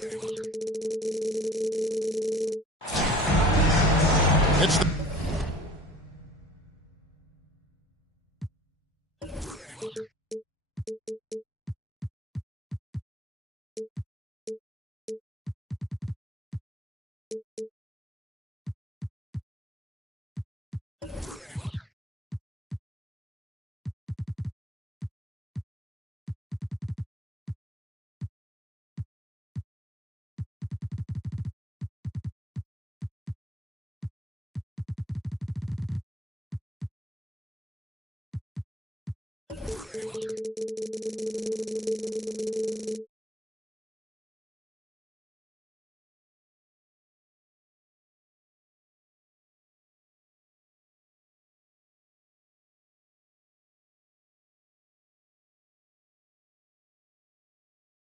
It's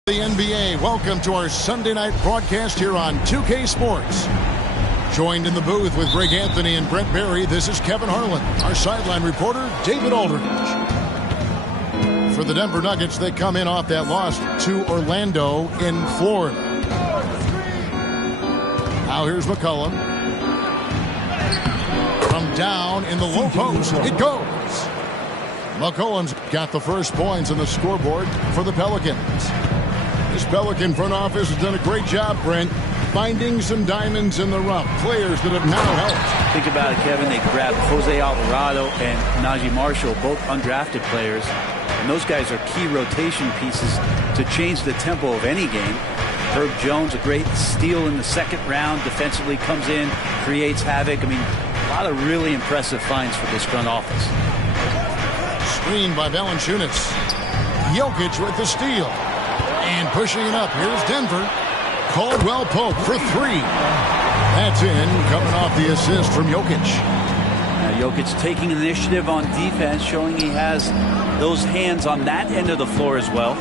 the NBA. Welcome to our Sunday night broadcast here on 2K Sports. Joined in the booth with Greg Anthony and Brent Barry, this is Kevin Harlan. Our sideline reporter, David Aldridge. For the Denver Nuggets, they come in off that loss to Orlando in Florida. Now here's McCollum. From down in the low post, it goes. McCollum's got the first points on the scoreboard for the Pelicans. This Pelican front office has done a great job, Brent, finding some diamonds in the rough. Players that have now helped. Think about it, Kevin. They grabbed Jose Alvarado and Najee Marshall, both undrafted players. And those guys are key rotation pieces to change the tempo of any game. Herb Jones, a great steal in the second round. Defensively comes in, creates havoc. I mean, a lot of really impressive finds for this front office. Screen by Valanciunas. Jokic with the steal. And pushing it up. Here's Denver. Caldwell Pope for three. That's in, coming off the assist from Jokic. Now Jokic taking initiative on defense, showing he has those hands on that end of the floor as well.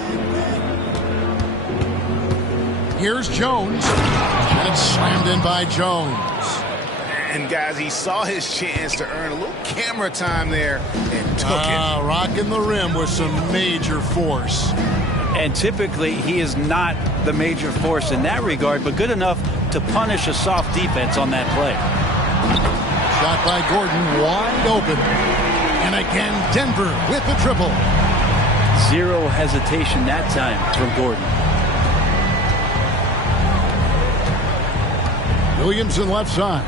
Here's Jones. And it's slammed in by Jones. And guys, he saw his chance to earn a little camera time there and took it. Rocking the rim with some major force. And typically he is not the major force in that regard, but good enough to punish a soft defense on that play. Shot by Gordon, wide open. And again, Denver with the triple. Zero hesitation that time from Gordon. Williamson left side.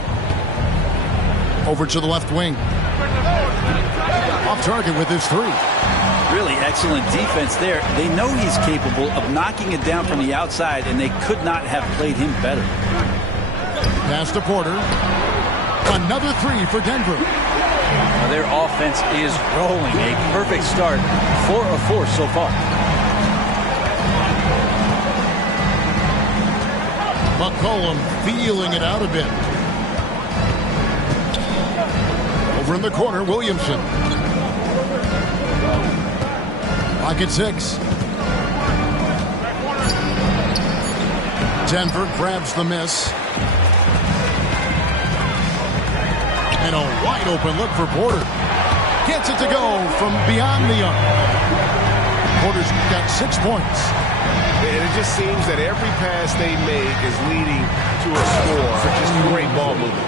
Over to the left wing. Off target with his three. Really excellent defense there. They know he's capable of knocking it down from the outside, and they could not have played him better. Pass to Porter. Another three for Denver. Now their offense is rolling. A perfect start. 4 of 4 so far. McCollum feeling it out a bit. Over in the corner, Williamson. Pocket 6. Denver grabs the miss. And a wide open look for Porter. Gets it to go from beyond the arc. Porter's got 6 points. It just seems that every pass they make is leading to a score. Just great ball movement.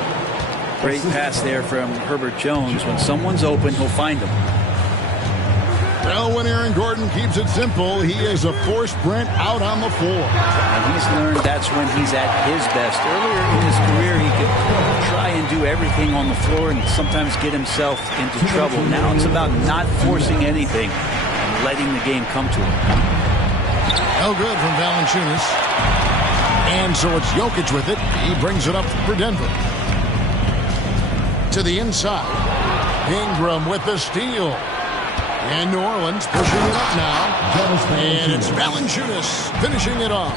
Great pass there from Herbert Jones. When someone's open, he'll find them. Well, when Aaron Gordon keeps it simple, he is a force Brent out on the floor. And he's learned that's when he's at his best. Earlier in his career, he could try and do everything on the floor and sometimes get himself into trouble. Now it's about not forcing anything and letting the game come to him. No good from Valanciunas. And so it's Jokic with it. He brings it up for Denver. To the inside. Ingram with the steal. And New Orleans pushing it up now. And it's Valanciunas finishing it off.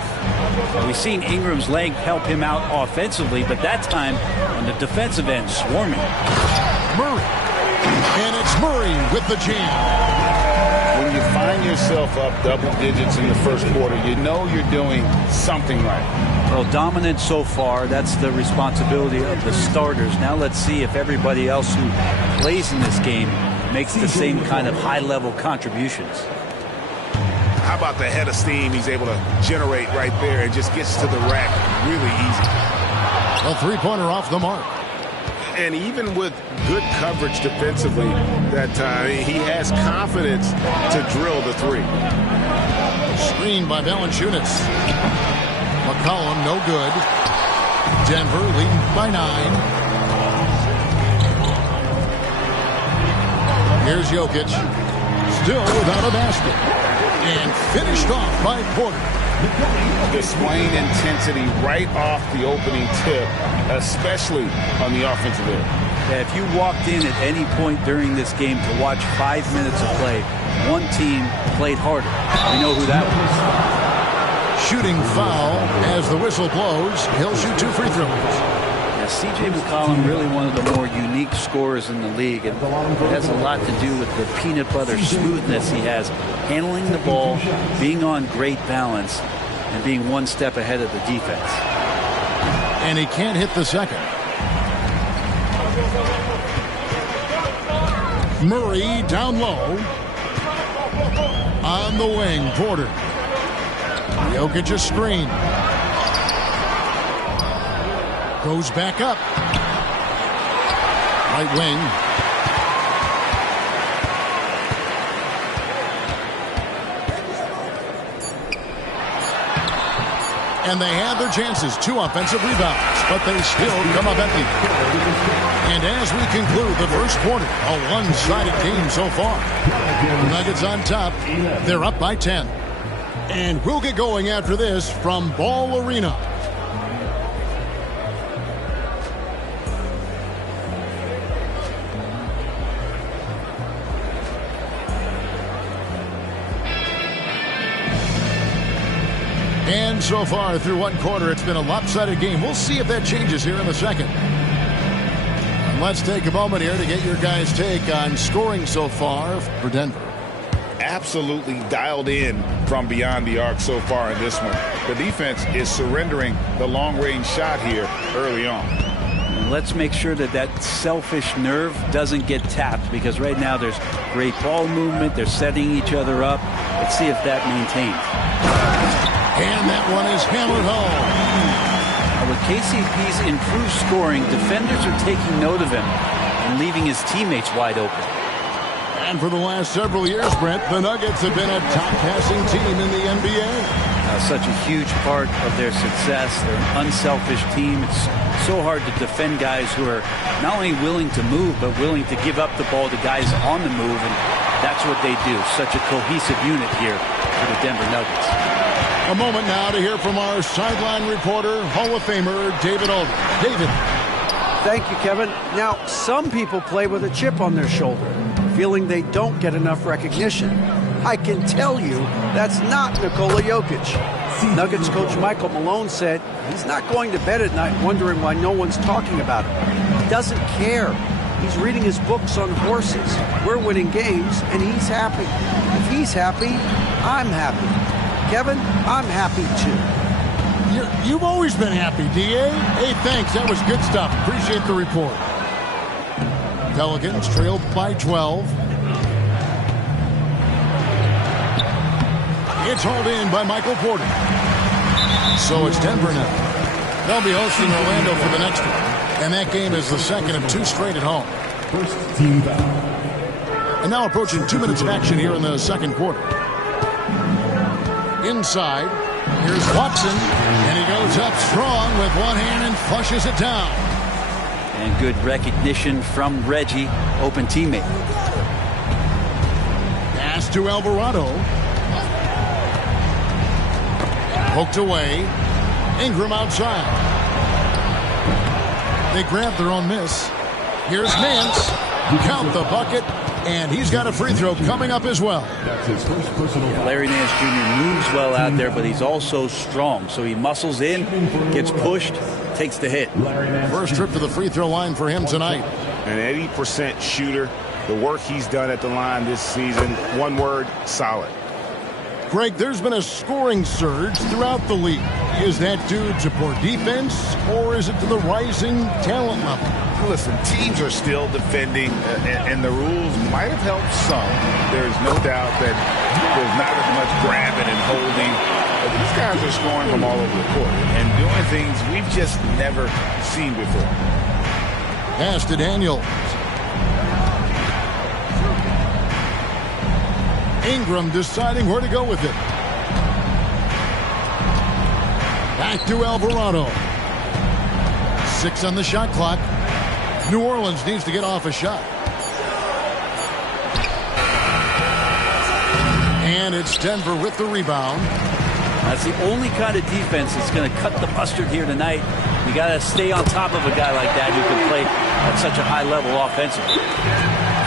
We've seen Ingram's length help him out offensively, but that time on the defensive end, swarming. Murray. And it's Murray with the jam. When you find yourself up double digits in the first quarter, you know you're doing something right. Well, dominant so far. That's the responsibility of the starters. Now let's see if everybody else who plays in this game makes the same kind of high-level contributions. How How about the head of steam he's able to generate right there and just gets to the rack really easy. A three-pointer off the mark. And even with good coverage defensively that time, he has confidence to drill the three. Screened by Valanciunas. McCollum, no good. Denver leading by 9. Here's Jokic. Still without a basket. And finished off by Porter. Displaying intensity right off the opening tip, especially on the offensive end. Yeah, if you walked in at any point during this game to watch 5 minutes of play, one team played harder. We know who that was. Shooting foul as the whistle blows. He'll shoot 2 free throws. Yeah, C.J. McCollum, really one of the more unique scorers in the league, and it has a lot to do with the peanut butter smoothness he has, handling the ball, being on great balance, and being one step ahead of the defense. And he can't hit the second. Murray down low. On the wing, Porter. Jokic a screen. Goes back up. Right wing. And they had their chances. 2 offensive rebounds, but they still come up empty. And as we conclude the first quarter, a one-sided game so far. Nuggets on top. They're up by 10. And we'll get going after this from Ball Arena. And so far through one quarter, it's been a lopsided game. We'll see if that changes here in the second. And let's take a moment here to get your guys' take on scoring so far for Denver. Absolutely dialed in from beyond the arc so far in this one. The defense is surrendering the long-range shot here early on. And let's make sure that that selfish nerve doesn't get tapped, because right now there's great ball movement. They're setting each other up. Let's see if that maintains. And that one is hammered home. With KCP's improved scoring, defenders are taking note of him and leaving his teammates wide open. And for the last several years, Brent, the Nuggets have been a top passing team in the NBA. Such a huge part of their success. They're an unselfish team. It's so hard to defend guys who are not only willing to move, but willing to give up the ball to guys on the move. And that's what they do. Such a cohesive unit here for the Denver Nuggets. A moment now to hear from our sideline reporter, Hall of Famer David Aldridge. David. Thank you, Kevin. Now, some people play with a chip on their shoulder, feeling they don't get enough recognition. I can tell you that's not Nikola Jokic. Nuggets coach Michael Malone said he's not going to bed at night wondering why no one's talking about him. He doesn't care. He's reading his books on horses. We're winning games, and he's happy. If he's happy, I'm happy. Kevin, I'm happy too. You've always been happy, D.A. Hey, thanks. That was good stuff. Appreciate the report. Pelicans trailed by 12. It's hauled in by Michael Porter. So it's Denver now. They'll be hosting Orlando for the next one. And that game is the second of 2 straight at home. First team foul. And now approaching 2 minutes of action here in the second quarter. Inside, here's Watson, and he goes up strong with one hand and flushes it down. And good recognition from Reggie, open teammate. Pass to Alvarado. Poked away. Ingram outside. They grab their own miss. Here's Nance. Count the bucket. And he's got a free throw coming up as well. That's his first personal foul. Larry Nance Jr. moves well out there, but he's also strong. So he muscles in, gets pushed, takes the hit. First trip to the free throw line for him tonight. An 80% shooter. The work he's done at the line this season, one word, solid. Greg, there's been a scoring surge throughout the league. Is that due to poor defense, or is it to the rising talent level? Listen, teams are still defending, and the rules might have helped some. There's no doubt that there's not as much grabbing and holding. But these guys are scoring from all over the court and doing things we've just never seen before. Pass to Daniels. Ingram deciding where to go with it. Back to Alvarado. 6 on the shot clock. New Orleans needs to get off a shot. And it's Denver with the rebound. That's the only kind of defense that's going to cut the mustard here tonight. You got to stay on top of a guy like that who can play at such a high level offensively.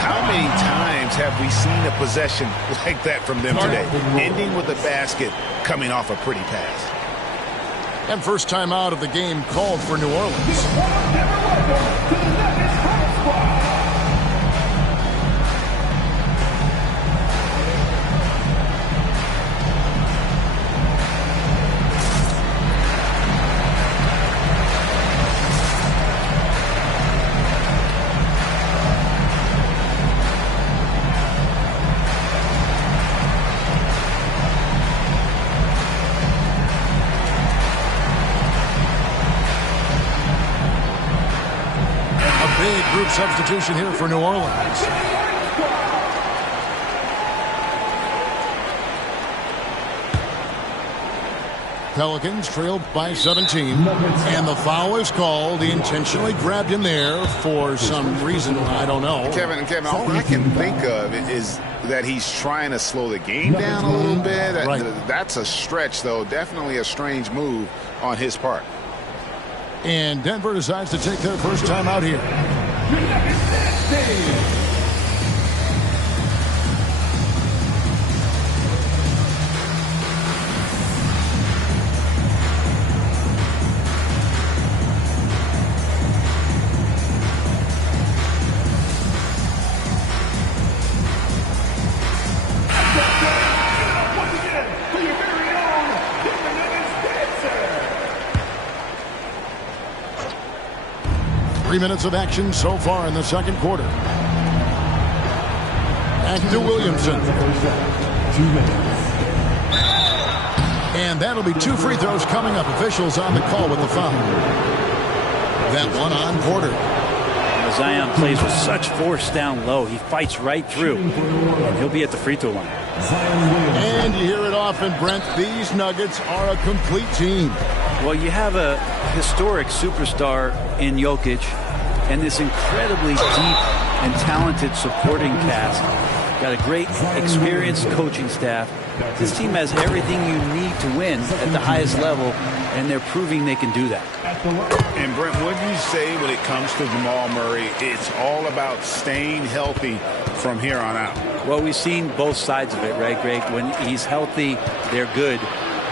How many times have we seen a possession like that from them today? Ending with a basket, coming off a pretty pass. And first time out of the game called for New Orleans. Group substitution here for New Orleans. Pelicans trailed by 17, and the foul is called. He intentionally grabbed him there for some reason, I don't know. Kevin, all I can think of is that he's trying to slow the game down a little bit. Right. That's a stretch, though. Definitely a strange move on his part. And Denver decides to take their first time out here. Minutes of action so far in the second quarter. Back to Williamson. 2 minutes. And that'll be 2 free throws coming up. Officials on the call with the foul. That one on Porter. Zion plays with such force down low. He fights right through, and he'll be at the free throw line. And you hear it often, Brent. These Nuggets are a complete team. Well, you have a historic superstar in Jokic and this incredibly deep and talented supporting cast. Got a great experienced coaching staff. This team has everything you need to win at the highest level, and they're proving they can do that. And Brent, what do you say when it comes to Jamal Murray? It's all about staying healthy from here on out. Well, we've seen both sides of it, right, Greg? When he's healthy, they're good.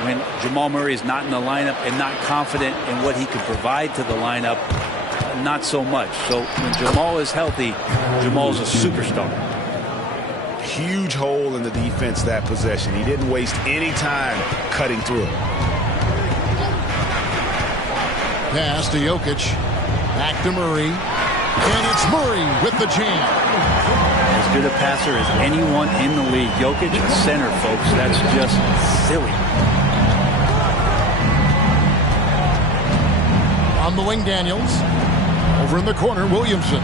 When Jamal Murray is not in the lineup and not confident in what he could provide to the lineup, not so much. So when Jamal is healthy, Jamal's a superstar. Huge hole in the defense that possession. He didn't waste any time cutting through it. Pass to Jokic. Back to Murray. And it's Murray with the jam. As good a passer as anyone in the league. Jokic at center, folks. That's just silly. On the wing, Daniels. Over in the corner, Williamson.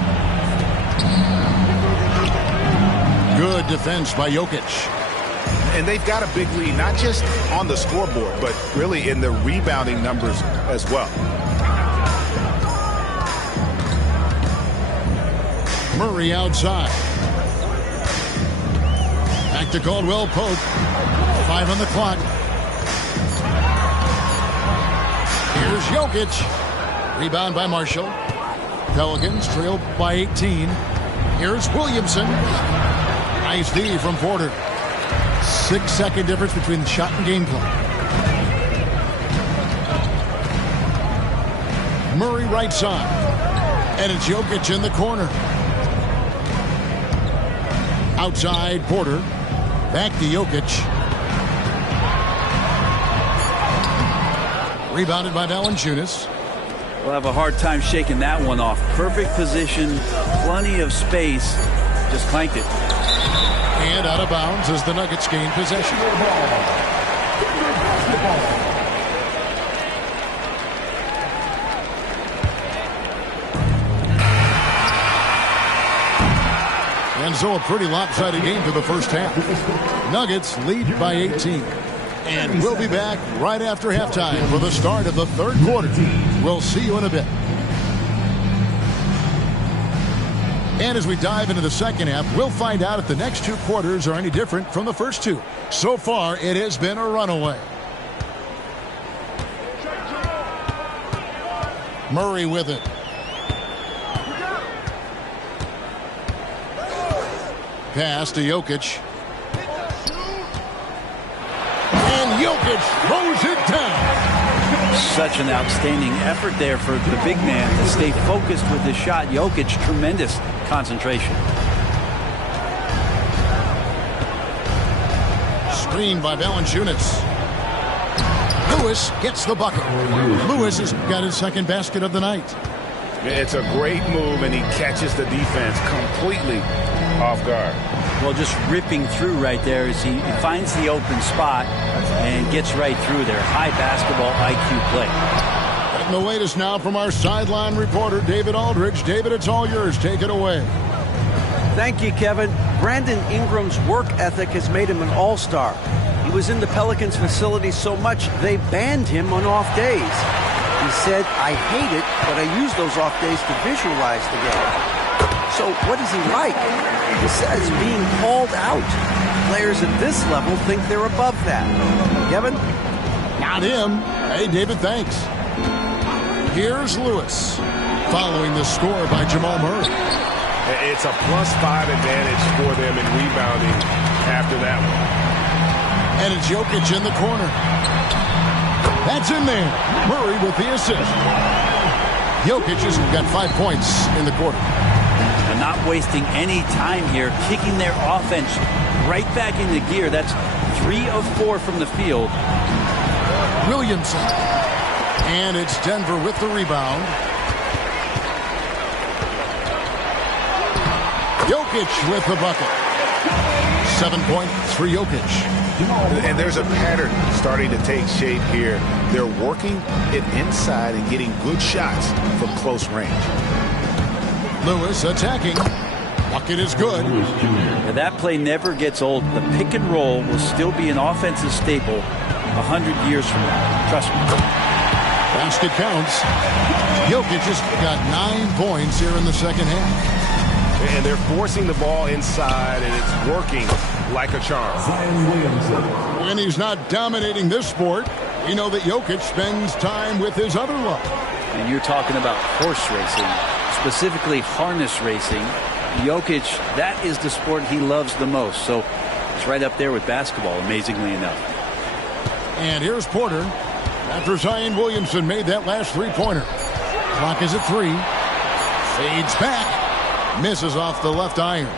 Good defense by Jokic. And they've got a big lead, not just on the scoreboard, but really in the rebounding numbers as well. Murray outside. Back to Caldwell Pope. 5 on the clock. Here's Jokic. Rebound by Marshall. Pelicans trailed by 18. Here's Williamson. Nice D from Porter. 6-second difference between the shot and game clock. Murray right side. And it's Jokic in the corner. Outside Porter. Back to Jokic. Rebounded by Valanciunas. We'll have a hard time shaking that one off. Perfect position, plenty of space. Just clanked it. And out of bounds as the Nuggets gain possession. And so a pretty lopsided game for the first half. Nuggets lead by 18. And we'll be back right after halftime for the start of the third quarter. We'll see you in a bit. And as we dive into the second half, we'll find out if the next two quarters are any different from the first two. So far, it has been a runaway. Murray with it. Pass to Jokic. And Jokic throws it down. Such an outstanding effort there for the big man to stay focused with his shot. Jokic, tremendous concentration. Screen by Valanciunas. Lewis gets the bucket. Lewis has got his second basket of the night. It's a great move, and he catches the defense completely off guard. Well, just ripping through right there as he finds the open spot and gets right through there. High basketball IQ play. And the latest now from our sideline reporter, David Aldridge. David, it's all yours. Take it away. Thank you, Kevin. Brandon Ingram's work ethic has made him an all-star. He was in the Pelicans facility so much they banned him on off days. He said, "I hate it, but I use those off days to visualize the game." So what is he like? He says being called out. Players at this level think they're above that. Kevin? Not him. Hey, David, thanks. Here's Lewis following the score by Jamal Murray. It's a +5 advantage for them in rebounding after that one. And it's Jokic in the corner. That's in there. Murray with the assist. Jokic has got 5 points in the quarter. And not wasting any time here, kicking their offense right back into gear. That's 3 of 4 from the field. Williamson. And it's Denver with the rebound. Jokic with the bucket. 7 points for Jokic. And there's a pattern starting to take shape here. They're working it inside and getting good shots from close range. Lewis attacking. Bucket is good. Now that play never gets old. The pick and roll will still be an offensive staple 100 years from now. Trust me. Basket counts. Jokic has got 9 points here in the second half. And they're forcing the ball inside, and it's working like a charm. When he's not dominating this sport, you know that Jokic spends time with his other love. And you're talking about horse racing, specifically harness racing. Jokic, that is the sport he loves the most. So it's right up there with basketball, amazingly enough. And here's Porter after Zion Williamson made that last three-pointer. Clock is at 3. Fades back. Misses off the left iron.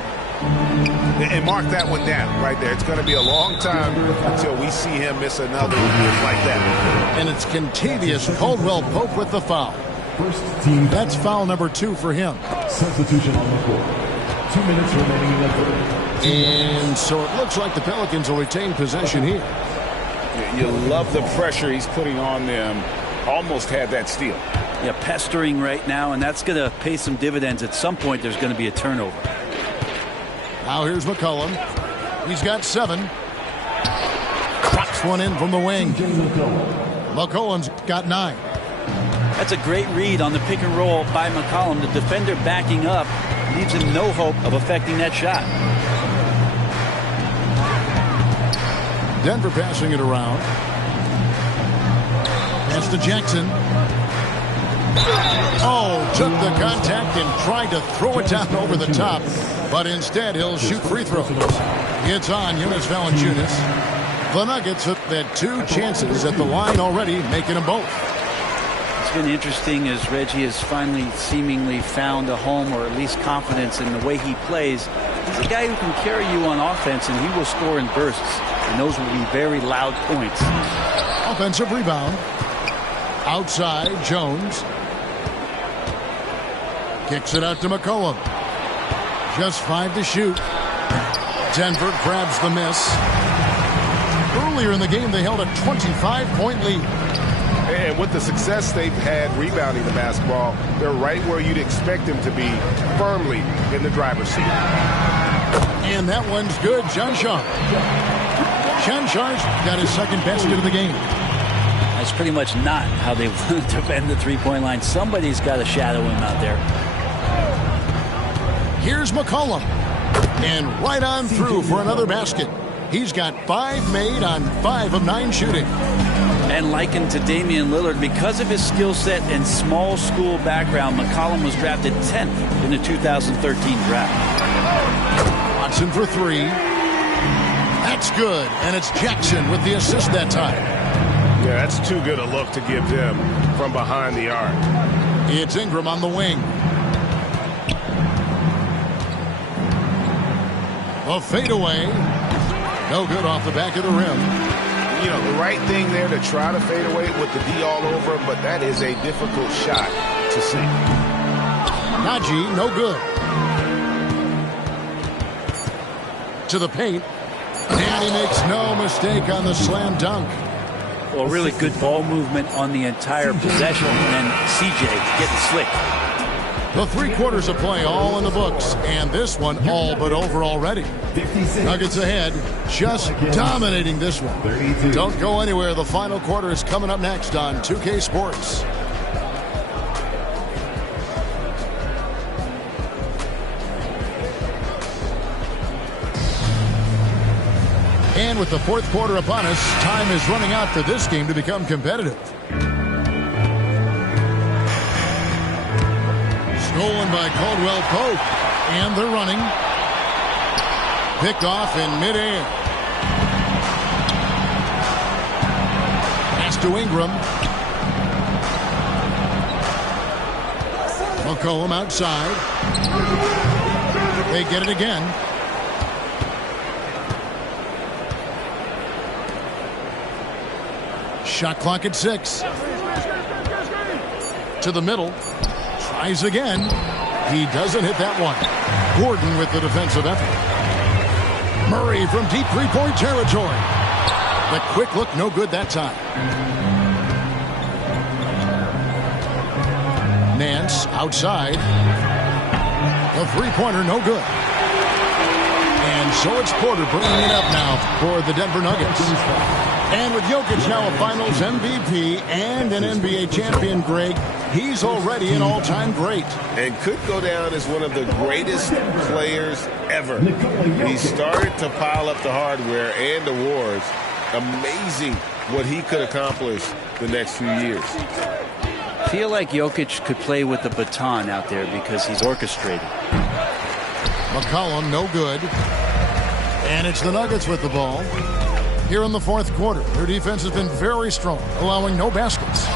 And mark that one down right there. It's going to be a long time until we see him miss another like that. And it's Kentavious Caldwell-Pope with the foul. First team. That's foul number 2 for him. Substitution on the court. 2 minutes remaining in the third. And so it looks like the Pelicans will retain possession here. You love the pressure he's putting on them. Almost had that steal. Yeah, pestering right now, and that's going to pay some dividends. At some point, there's going to be a turnover. Now here's McCollum. He's got 7. Cracks one in from the wing. McCollum's got 9. That's a great read on the pick and roll by McCollum. The defender backing up leaves him no hope of affecting that shot. Denver passing it around. Pass to Jackson. Oh, took the contact and tried to throw it down over the top, but instead he'll shoot free throws. It's on Jonas Valanciunas. The Nuggets have had 2 chances at the line already, making them both. It's been interesting as Reggie has finally seemingly found a home, or at least confidence in the way he plays. He's a guy who can carry you on offense, and he will score in bursts, and those will be very loud points. Offensive rebound. Outside, Jones. Kicks it out to McCollum. Just 5 to shoot. Denver grabs the miss. Earlier in the game, they held a 25-point lead. And with the success they've had rebounding the basketball, they're right where you'd expect them to be, firmly in the driver's seat. And that one's good. Chancellor. Chancellor's got his second basket of the game. That's pretty much not how they want to defend the three-point line. Somebody's got to shadow him out there. Here's McCollum. And right on through for another basket. He's got 5 made on 5 of 9 shooting. And likened to Damian Lillard, because of his skill set and small school background, McCollum was drafted 10th in the 2013 draft. Watson for 3. That's good. And it's Jackson with the assist that time. Yeah, that's too good a look to give them from behind the arc. It's Ingram on the wing. A fadeaway. No good off the back of the rim. You know, the right thing there to try to fade away with the D all over him, but that is a difficult shot to see. Najee, no good. To the paint. And he makes no mistake on the slam dunk. Well, really good ball movement on the entire possession, and CJ getting slick. The 3 quarters of play all in the books, and this one all but over already. Nuggets ahead, just dominating this one. Don't go anywhere. The final quarter is coming up next on 2K Sports. And with the 4th quarter upon us, time is running out for this game to become competitive. Stolen by Caldwell Pope. And they're running. Picked off in midair. Pass to Ingram. McCollum outside. They get it again. Shot clock at 6. To the middle. Tries again. He doesn't hit that one. Gordon with the defensive effort. Murray from deep 3-point territory. The quick look, no good that time. Nance outside. The 3-pointer, no good. And so it's Porter bringing it up now for the Denver Nuggets. And with Jokic now a Finals MVP and an NBA champion, Greg, he's already an all-time great. And could go down as one of the greatest players ever. He started to pile up the hardware and awards. Amazing what he could accomplish the next few years. I feel like Jokic could play with the baton out there because he's orchestrated. McCollum, no good. And it's the Nuggets with the ball. Here in the 4th quarter, their defense has been very strong, allowing no baskets.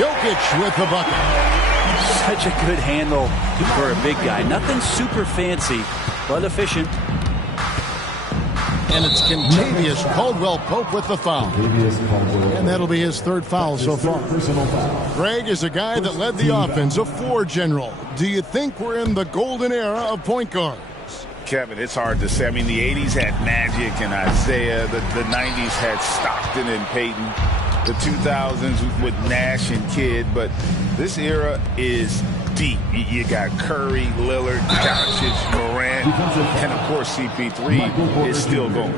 Jokic with the bucket. Such a good handle for a big guy. Nothing super fancy, but efficient. And it's Contavious Caldwell-Pope with the foul. And that'll be his 3rd foul so far. Greg is a guy that led the offense, a floor general. Do you think we're in the golden era of point guards? Kevin, it's hard to say. I mean, the 80s had Magic and Isaiah. The 90s had Stockton and Peyton. The 2000s with Nash and Kidd. But this era is deep. You got Curry, Lillard, Doncic, Morant, and, of course, CP3 is still going.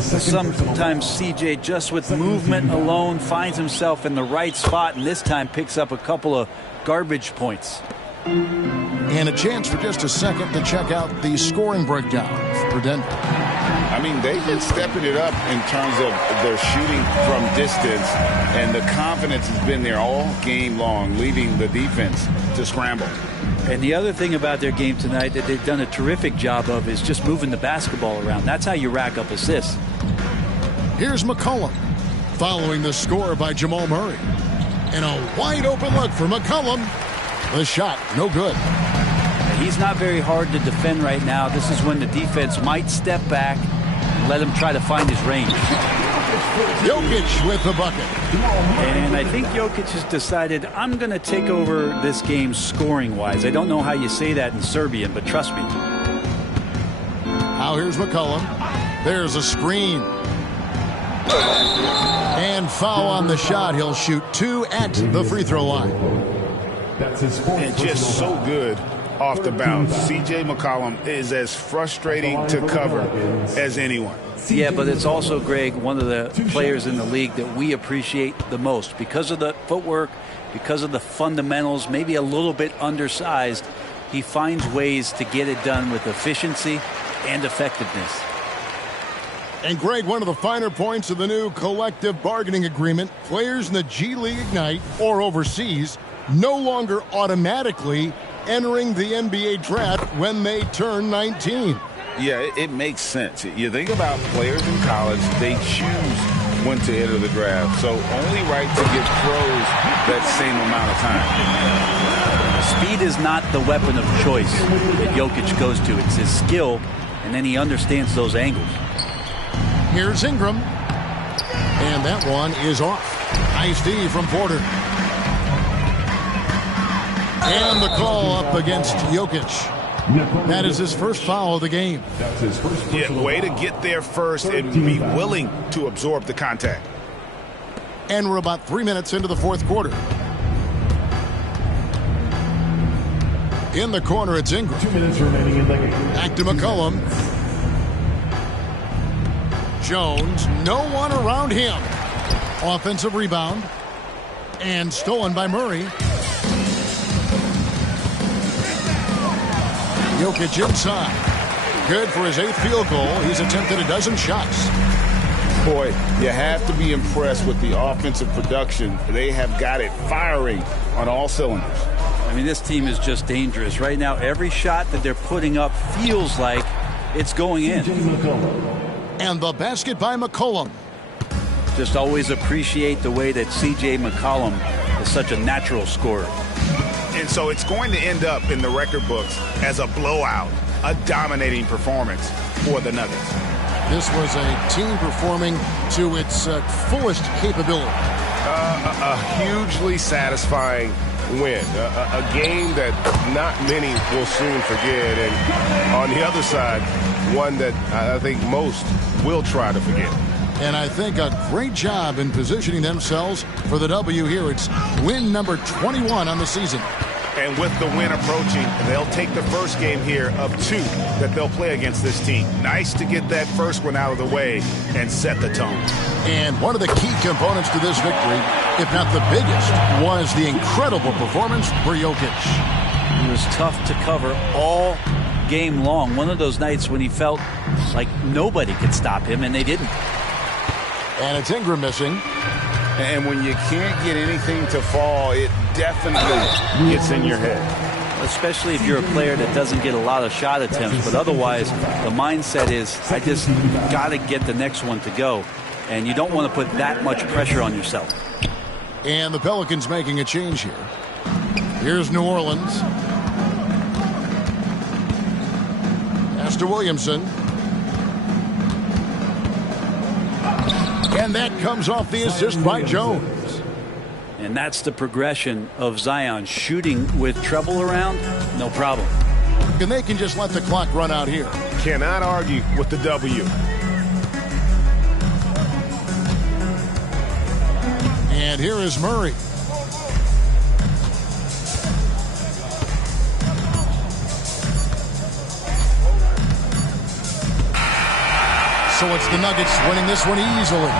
Sometimes CJ, just with movement alone, finds himself in the right spot, and this time picks up a couple of garbage points. And a chance for just a second to check out the scoring breakdown for Denver. I mean, they've been stepping it up in terms of their shooting from distance, and the confidence has been there all game long, leading the defense to scramble. And the other thing about their game tonight that they've done a terrific job of is just moving the basketball around. That's how you rack up assists. Here's McCollum following the score by Jamal Murray. And a wide open look for McCollum. The shot, no good. He's not very hard to defend right now. This is when the defense might step back and let him try to find his range. Jokic with the bucket. And I think Jokic has decided, I'm going to take over this game scoring-wise. I don't know how you say that in Serbian, but trust me. Now here's McCollum. There's a screen. And foul on the shot. He'll shoot 2 at the free throw line. That's his fourth. And just so good off the bounce. C.J. McCollum is as frustrating to cover as anyone. Yeah, but it's also, Greg, one of the players in the league that we appreciate the most because of the footwork, because of the fundamentals, maybe a little bit undersized. He finds ways to get it done with efficiency and effectiveness. And, Greg, one of the finer points of the new collective bargaining agreement, players in the G League Ignite or overseas no longer automatically entering the NBA draft when they turn 19. Yeah, it makes sense. You think about players in college, they choose when to enter the draft. So only right to get pros that same amount of time. Speed is not the weapon of choice that Jokic goes to. It's his skill, and then he understands those angles. Here's Ingram. And that one is off. Nice D from Porter. And the call up against Jokic. That is his first foul of the game. That's his first. Yeah, way to get there first and be willing to absorb the contact. And we're about 3 minutes into the fourth quarter. In the corner, it's Ingram. 2 minutes remaining in the game. Back to McCollum. Jones, no one around him. Offensive rebound. And stolen by Murray. Jokic inside. Good for his 8th field goal. He's attempted a dozen shots. Boy, you have to be impressed with the offensive production. They have got it firing on all cylinders. I mean, this team is just dangerous. Right now, every shot that they're putting up feels like it's going in. And the basket by McCollum. Just always appreciate the way that C.J. McCollum is such a natural scorer. And so it's going to end up in the record books as a blowout, a dominating performance for the Nuggets. This was a team performing to its fullest capability. A hugely satisfying win. A game that not many will soon forget. And on the other side, one that I think most will try to forget. And I think a great job in positioning themselves for the W here. It's win number 21 on the season. And with the win approaching, they'll take the first game here of 2 that they'll play against this team. Nice to get that first one out of the way and set the tone. And one of the key components to this victory, if not the biggest, was the incredible performance for Jokic. It was tough to cover all game long. One of those nights when he felt like nobody could stop him, and they didn't. And it's Ingram missing. And when you can't get anything to fall, it definitely gets in your head. Especially if you're a player that doesn't get a lot of shot attempts. But otherwise, the mindset is, I just got to get the next one to go. And you don't want to put that much pressure on yourself. And the Pelicans making a change here. Here's New Orleans. Pass to Williamson. And that comes off the assist by Jones. And that's the progression of Zion. Shooting with trouble around, no problem. And they can just let the clock run out here. Cannot argue with the W. And here is Murray. So it's the Nuggets winning this one easily.